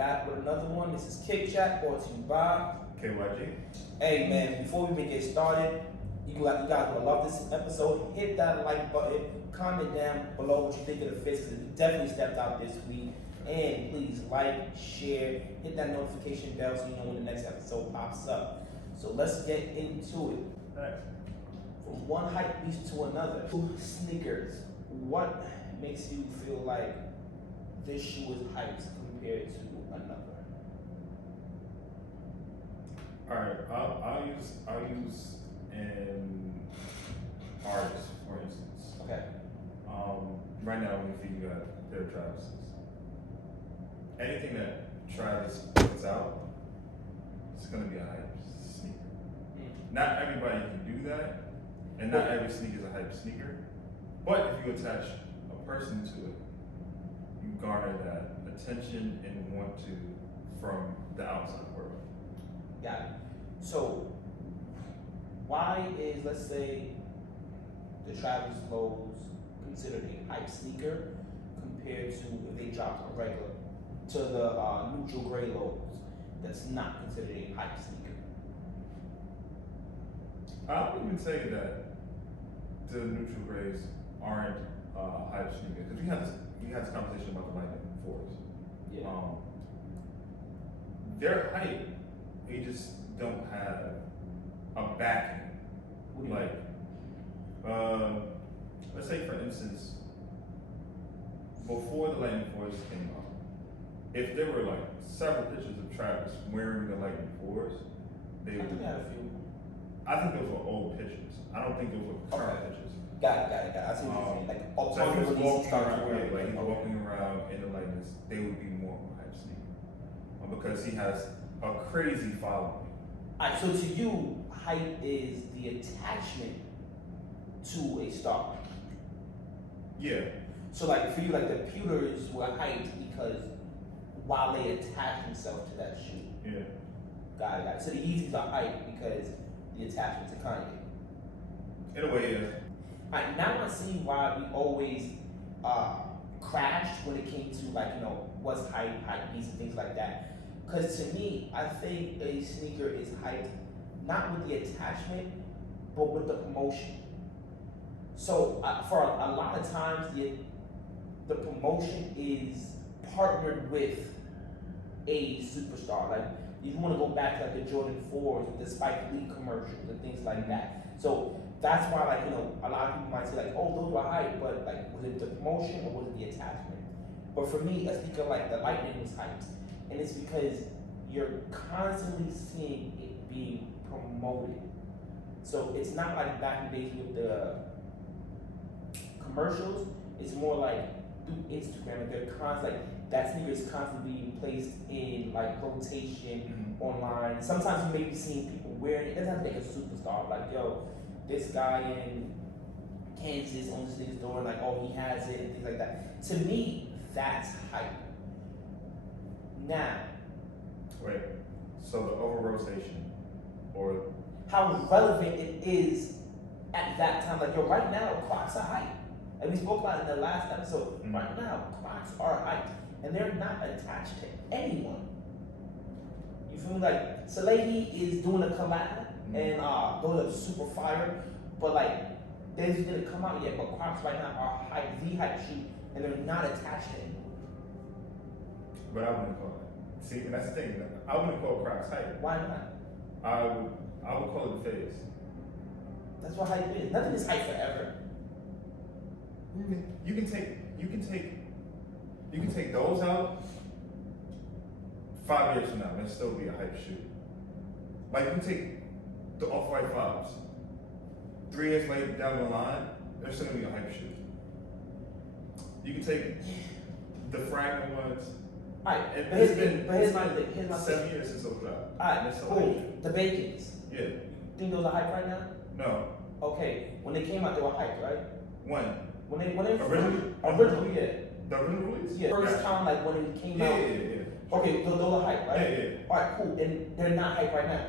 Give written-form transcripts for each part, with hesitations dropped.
back with another one. This is Kick Chat, brought to you by KYG. Hey man, before we even get started, you guys will love this episode. Hit that like button, comment down below what you think of the fits, because it definitely stepped out this week. And please like, share, hit that notification bell so you know when the next episode pops up. So let's get into it. Thanks. From one hype beast to another. Sneakers. What makes you feel like this shoe is hyped compared to another? All right, I'll use an artist, for instance. Okay. Right now, we think you got their Travis's. Anything that Travis puts out, it's gonna be a hype sneaker. Not everybody can do that, and not every sneaker is a hype sneaker. But if you attach a person to it, you garner that attention and want to from the outside world. Got it. So, why is, let's say, the Travis lows considered a hype sneaker compared to if they dropped a regular, to the neutral gray lows that's not considered a hype sneaker? I would even say that the neutral grays aren't hype sneakers, because we had this conversation about the Lightning Force. Yeah. They're hype. They just don't have a backing. What do you Like, let's say for instance, before the Lightning Force came out, if there were like several pictures of Travis wearing the Lightning Force, they I would. think I had a few. I think those were old pictures. I don't think those were current pictures. Got it. I see what you're saying. Like, So if he was walking around, wearing, like he's walking around in the lightness, they would be more of a hype sneaker, because he has a crazy following. Alright, so to you, hype is the attachment to a star. Yeah. So like for you, like the pewters were hyped because while they attached themselves to that shoe. Yeah. Got it. So the Yeezys are hyped because the attachment to Kanye. In a way, yeah. Alright, now I see why we always crashed when it came to like, you know, what's hype beats and things like that. Because to me, I think a sneaker is hyped not with the attachment, but with the promotion. So for a lot of times, the promotion is partnered with a superstar. Like if you want to go back to like the Jordan 4s, the Spike Lee commercials and things like that. So that's why, like, you know, a lot of people might say like, oh, those were hype, but like, was it the promotion or was it the attachment? But for me, a sneaker like the Lightning was hyped. And it's because you're constantly seeing it being promoted. So it's not like back in the days with the commercials. It's more like through Instagram. Like they're like that sneaker is constantly being placed in like rotation online. Sometimes you may be seeing people wearing it. It doesn't have to make a superstar. Like, yo, this guy in Kansas owns this store, like, oh, he has it and things like that. To me, that's hype. Now, Wait. So the over rotation, or how relevant it is at that time. Like, yo, right now, Crocs are hype. Like we spoke about in the last episode. Right now, Crocs are hype. And they're not attached to anyone. You feel me? Like, Salehi is doing a collab, and those are super fire. But, like, they didn't come out yet. But Crocs right now are hype, the hype shoe, and they're not attached to anyone. but I wouldn't call it. See, and that's the thing. I wouldn't call Crocs hype. Why not? I would call it phase. That's what hype is. Nothing is hype forever. You can take those out 5 years from now, and it'll still be a hype shoe. Like you can take the Off-White 5s. 3 years later down the line, they're still gonna be a hype shoe. You can take the fragment ones. Alright, It's been 7 years since those dropped. Alright, cool. The Bacons. Yeah. You think those are hype right now? No. Okay, when they came out, they were hype, right? When? When they Originally? originally, yeah. The original release? Yeah, first time, like when it came out. Yeah. Okay, those are hype, right? Yeah. Alright, cool. And they're not hype right now.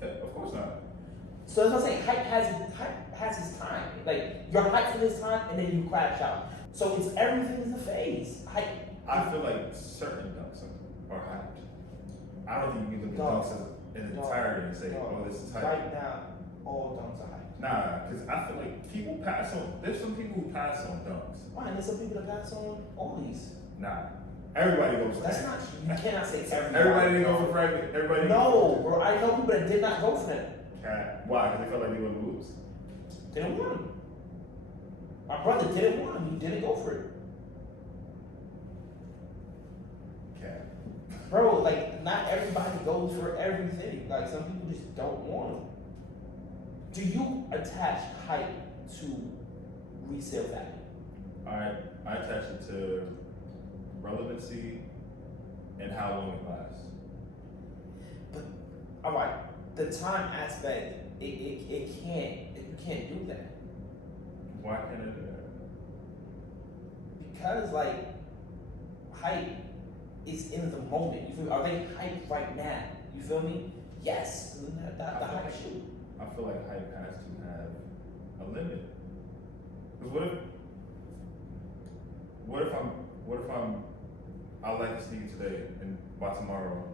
Yeah, of course not. So that's what I'm saying. Hype has its time. Like you're hyped for this time, and then you crash out. So it's everything is a phase. Hype. I feel like certain dunks or hyped. I don't think you can look at Dog. dunks in its Dog. entirety and say, Dog. oh, this is hype. Right now, all dunks are hype. Nah, because I feel like people pass on. There's some people who pass on dunks. Right, and there's some people that pass on all these. Nah, everybody goes for That's that. not, you cannot say everybody. Everybody didn't go for fragment. Everybody. Didn't No, go bro, I know people that did not go for them. for cat. Why? Because they felt like they were gonna lose. They didn't want him. My brother didn't want him, he didn't go for it. Cat. Bro, like, not everybody goes for everything. Like, some people just don't want them. Do you attach hype to resale value? I attach it to relevancy and how long it lasts. But, alright, the time aspect, you can't do that. Why can't I do that? Because, like, hype is in the moment. You feel me? Are they hype right now? You feel me? Yes. The hype shoot. I feel like hype has to have a limit. Because what if I like a sneaker today and by tomorrow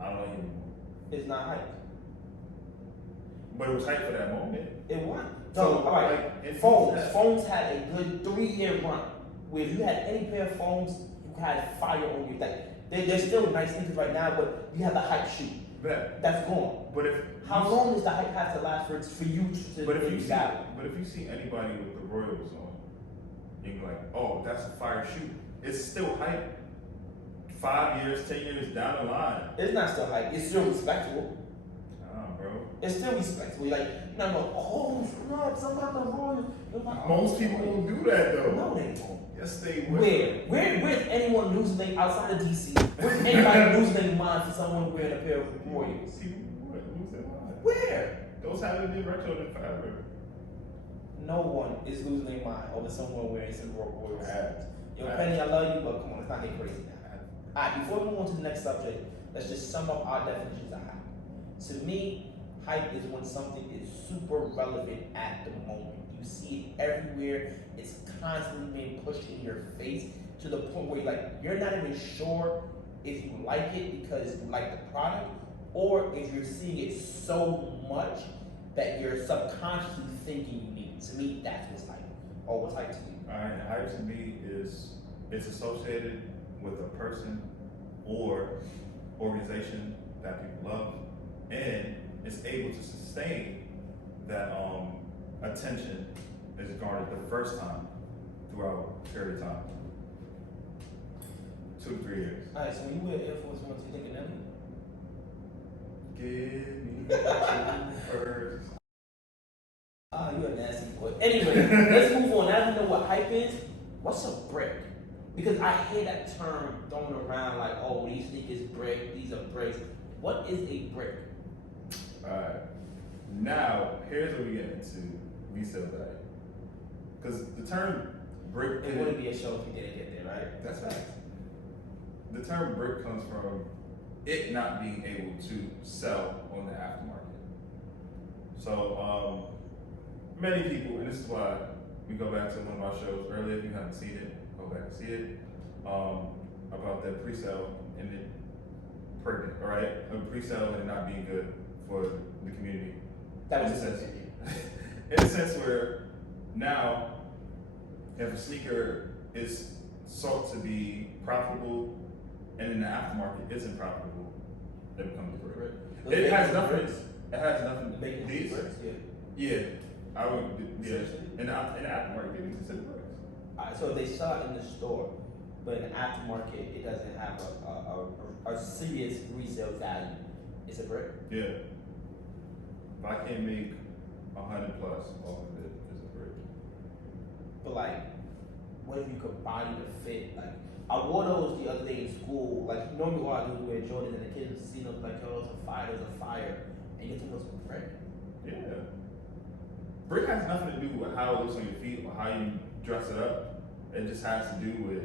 I don't like it anymore. It's not hype. But it was hype for that moment. It won. So, So, alright, like, phones had a good 3-year run. Where if you had any pair of phones, you had fire on your like. They're still nice sneakers right now, but you have the hype shoot. That's gone. But if How long does the hype have to last for you to But if you see, value? but if you see anybody with the Royals on, you're like, oh, that's a fire shoot. It's still hype. 5 years, 10 years down the line. It's not still hype. It's still respectable. Bro. It's still respectable. Like, you know, oh, snap, somebody the Royals. Most people won't do that though. No, they won't. Yes, they will. Where's anyone losing their outside of DC? Where's anybody losing their mind for someone wearing a pair of Royals? People would lose their mind. Where? Those haven't been retro in forever. No one is losing their mind over someone wearing some Royals. Have. Yo, Penny, I love you, but come on, let's not get crazy now. Alright, before we move on to the next subject, let's just sum up our definitions of hype. To me, hype is when something is super relevant at the moment. You see it everywhere. It's constantly being pushed in your face to the point where you're not even sure if you like it because you like the product, or if you're seeing it so much that you're subconsciously thinking you need it. To me, that's what's hype. Or what's hype to you. Alright, hype to me is it's associated with a person or organization that people love, and it's able to sustain that attention is garnered the first time throughout a period of time. 2 to 3 years. Alright, so when you wear Air Force Ones, you thinking of them? Give me the first. Ah, you're a nasty boy. Anyway, let's move on. Now you know what hype is. What's a brick? Because I hear that term thrown around like, oh, these sneakers brick, these are bricks. What is a brick? Alright. Now, here's where we get into resale value. Because the term brick. It wouldn't be a show if you didn't get there, right? That's fact. The term brick comes from it not being able to sell on the aftermarket. So, many people, and this is why we go back to one of our shows earlier. If you haven't seen it, go back and see it. About the pre-sale and it pregnant, all right? A pre-sale and it not being good for the community. That was in a sense. sense. In a sense where now, if a sneaker is sought to be profitable and in the aftermarket isn't profitable, it becomes a brick. It has nothing. It has nothing. Making These, bricks, yeah. yeah, I would. Yeah, Essentially. in the aftermarket, they be considered bricks. Alright, so if they sell it in the store, but in the aftermarket, it doesn't have a serious resale value. It's a brick. Yeah. If I can't make 100 plus off of it, it's a brick. But like, what if you could body the fit? Like, I wore those the other day in school. Like, normally all I do is wear Jordans, and the kids would see them like, oh, there's a fire, and you think those were brick. Yeah. Brick has nothing to do with how it looks on your feet or how you dress it up. It just has to do with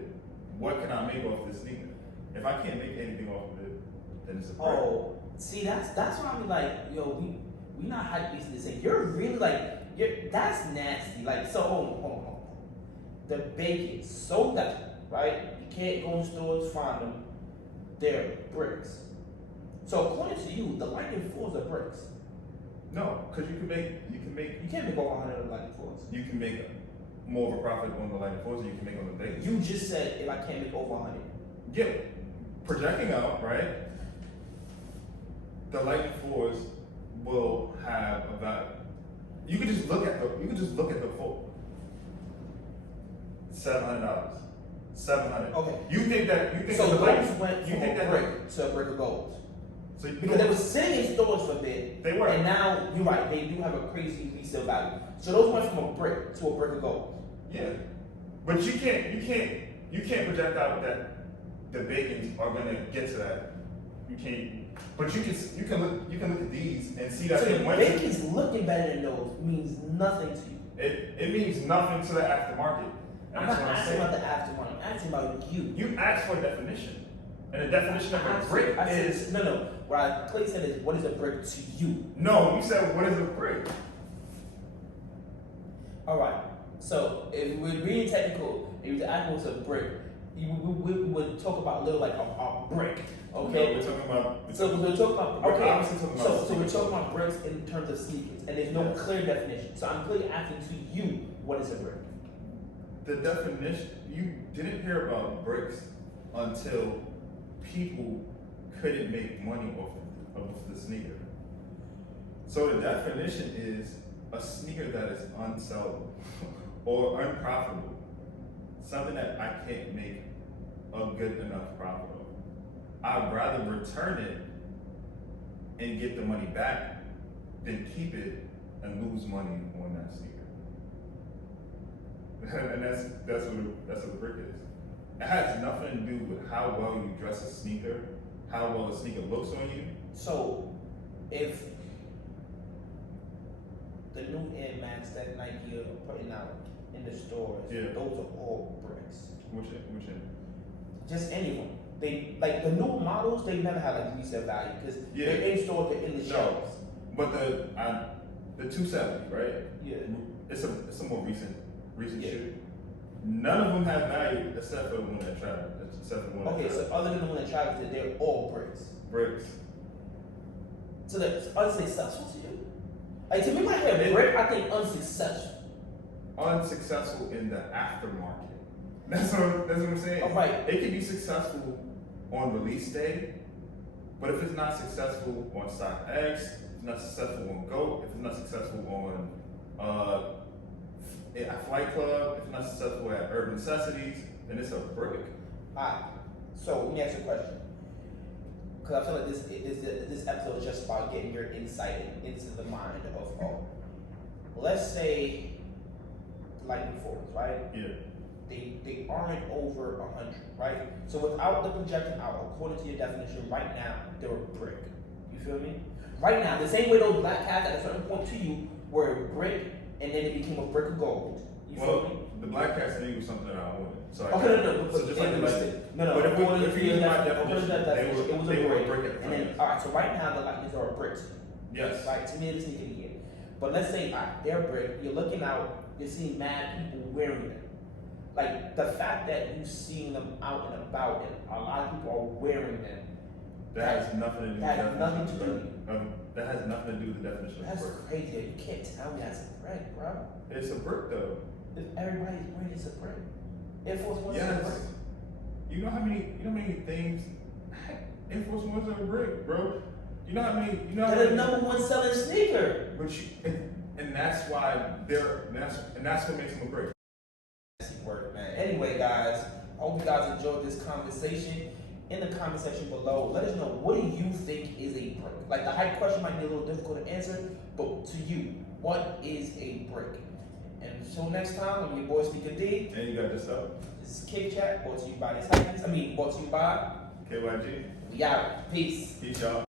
what can I make off this sneaker. If I can't make anything off of it, then it's a brick. Oh, see, that's why I be like, yo, we not hype beasting this thing. You're really like, that's nasty. Like, so hold on. The bacon, so that, right? You can't go in stores, find them. they're bricks. So according to you, the Lightning 4s are bricks. No, because you can't make over 100 on the Lightning 4s. You can make more of a profit on the Lightning 4s than you can make on the Vegas. You just said if I can't make over 100. Yeah, projecting out, right? The Lightning 4s will have a value. You can just look at the full $700. $700. Okay. You think so the those Lightning went from a brick to a brick of gold. So because they were sitting in stores for a bit. They were. And now you're right, they do have a crazy resale value. So those went from a brick to a brick of gold. Yeah. But you can't project out that the Bacons are gonna get to that. You can't. But you can look at these and see that so they the went Bacons looking better than those means nothing to you. It means nothing to the aftermarket. I'm not asking about the aftermarket. I'm asking about you. You asked for a definition, and the definition of a brick is no. What Clay said is, what is a brick to you? No, you said what is a brick? All right. So if we're being technical, if the actual was a brick, we would talk about a little like a brick. Okay. No, we're talking about. So we're talking about. Okay. Obviously talking about So we're talking about bricks in terms of sneakers, and there's no Yes. clear definition. So I'm clearly asking to you, what is a brick? The definition, you didn't hear about bricks until people couldn't make money off of the sneaker. So the definition is a sneaker that is unsellable or unprofitable. Something that I can't make a good enough profit of. I'd rather return it and get the money back than keep it and lose money on that sneaker. And that's what a brick is. It has nothing to do with how well you dress a sneaker, how well the sneaker looks on you. So if the new Air Max that Nike are putting out in the stores, Yeah. those are all bricks. Which end? Just anyone. They like the new models. They never had like resale value because Yeah. they're in store, they're in the No. shelves. But the 270, right? Yeah. It's a more recent Yeah. shoe. None of them have value except for the one that traveled. Except for the one that Okay, so traveled. other than the one that travels, they're all bricks. Bricks. So that's unsuccessful to you. Like to me, when I hear brick, I think unsuccessful. Unsuccessful in the aftermarket. That's what I'm saying. All right. It can be successful on release day, but if it's not successful on Stock X, if it's not successful on GOAT, if it's not successful on at Flight Club, if it's not successful at Urban Necessities, then it's a brick. Alright. So let me ask you a question. Because I feel like this episode is just about getting your insight into the mind of all. Let's say Lightning 4s, right? Yeah. They aren't over 100, right? So without the projecting out, according to your definition, right now they're a brick. You feel me? Right now, the same way those black cats at a certain point to you were a brick, and then it became a brick of gold. You feel me? The black cat thing was something that I wanted. So But just like the Lightning. no. But if you you use my it definition, was they a were a brick. brick at the And then, time. alright, so right now the Lightnings are a brick. Yes. Right, to me it's sneaker of the year. But let's say they're a brick, you're looking out, you're seeing mad people wearing them. Like the fact that you've seen them out and about and a lot of people are wearing them. That has nothing to do with That the has nothing to definition. That has nothing to do with the definition of That's brick. crazy. You can't tell me that's a brick, bro. It's a brick though. If everybody's wearing it's a brick. Air Force One's a Yes. brick. You know how many things Air Force Ones are a brick, bro. You know how many They're the number one selling sneaker. and that's why that's what makes them a brick. Work, man. Anyway, guys, I hope you guys enjoyed this conversation. In the comment section below, let us know, what do you think is a brick? Like the hype question might be a little difficult to answer, but to you, what is a brick? And until next time, I'm your boy Speaker D. And you got this stuff. This is Kick Chat, brought to you by brought to you by KYG. We out. Peace. Peace, y'all.